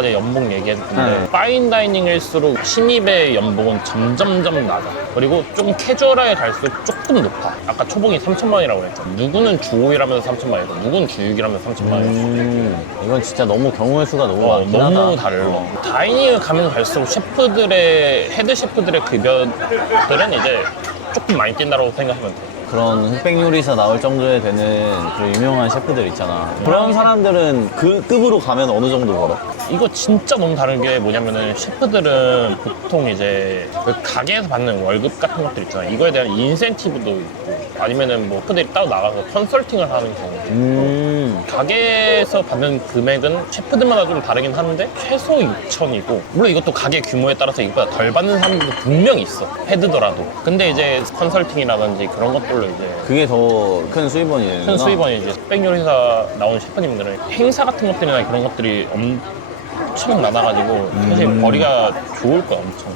아까 전에 연봉 얘기했는데 네. 파인다이닝일수록 신입의 연봉은 점점점 낮아 그리고 좀 캐주얼하게 갈수록 조금 높아 아까 초봉이 3천만 원이라고 그랬죠 누구는 주 5일하면서 3천만 원이고 누구는 주 6일하면서 3천만 원이고 음, 이건 진짜 너무 경우의 수가 너무 어, 많긴 너무 하다. 달라. 어. 다이닝을 가면 갈수록 셰프들의 헤드 셰프들의 급여들은 이제 조금 많이 뛴다고 생각하면 돼. 그런 흑백 요리사 나올 정도에 되는 그런 유명한 셰프들 있잖아. 그런 사람들은 그 급으로 가면 어느 정도 벌어? 이거 진짜 너무 다른 게 뭐냐면은 셰프들은 보통 이제 그 가게에서 받는 월급 같은 것들 있잖아. 이거에 대한 인센티브도 있고 아니면은 뭐 셰프들이 따로 나가서 컨설팅을 하는 경우. 음, 가게에서 받는 금액은 셰프들마다 좀 다르긴 하는데 최소 6천이고 물론 이것도 가게 규모에 따라서 이거보다 덜 받는 사람들도 분명히 있어 헤드더라도 근데 이제 컨설팅이라든지 그런 것들로 이제 그게 더 큰 수입원이 되는 큰 수입원이 이제 스펙 요리사 나온 셰프님들은 행사 같은 것들이나 그런 것들이 엄 청 많아가지고 사실 벌이가 좋을 거야 엄청